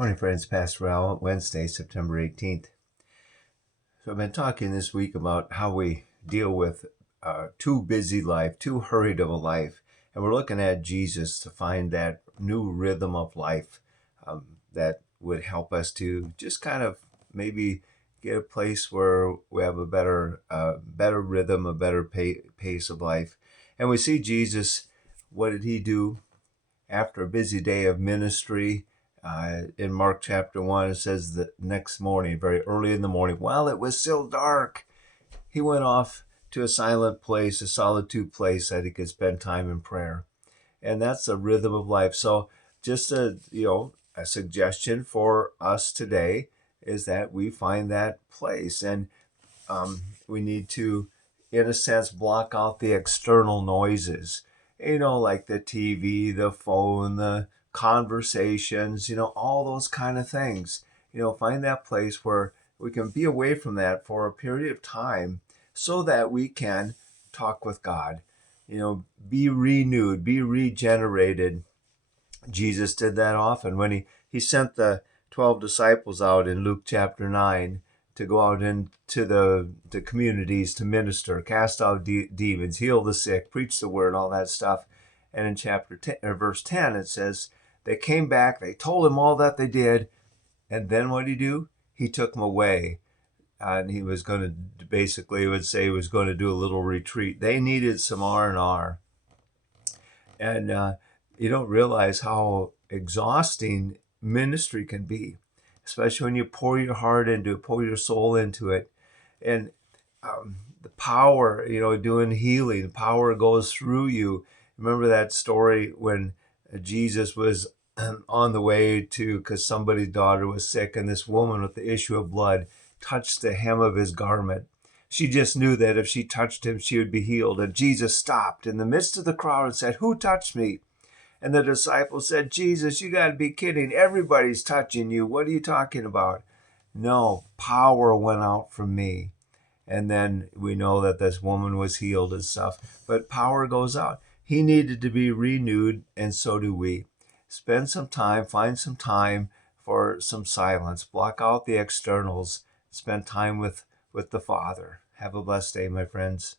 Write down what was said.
Morning, friends. Pastor Al, Wednesday, September 18th. So I've been talking this week about how we deal with too busy life, too hurried of a life. And we're looking at Jesus to find that new rhythm of life that would help us to just kind of maybe get a place where we have a better rhythm, a better pace of life. And we see Jesus, what did he do after a busy day of ministry? In Mark chapter 1, it says the next morning, very early in the morning, while it was still dark, he went off to a silent place, a solitude place that he could spend time in prayer. And that's a rhythm of life. So just a suggestion for us today is that we find that place. And we need to, in a sense, block out the external noises, like the TV, the phone, the conversations, all those kind of things. Find that place where we can be away from that for a period of time so that we can talk with God, be renewed, be regenerated. Jesus did that often when he sent the 12 disciples out in Luke chapter 9 to go out into the communities to minister, cast out demons, heal the sick, preach the word, all that stuff. And in chapter 10, or verse 10, it says, they came back, they told him all that they did, and then what did he do? He took them away. And he was going to, basically, would say he was going to do a little retreat. They needed some R&R. And you don't realize how exhausting ministry can be, especially when you pour your heart into it, pour your soul into it. And the power, doing healing, the power goes through you. Remember that story when Jesus was on the way because somebody's daughter was sick, and this woman with the issue of blood touched the hem of his garment. She just knew that if she touched him, she would be healed. And Jesus stopped in the midst of the crowd and said, "Who touched me?" And the disciples said, "Jesus, you got to be kidding. Everybody's touching you. What are you talking about?" No, power went out from me. And then we know that this woman was healed and stuff. But power goes out. He needed to be renewed, and so do we. Spend some time, find some time for some silence. Block out the externals. Spend time with the Father. Have a blessed day, my friends.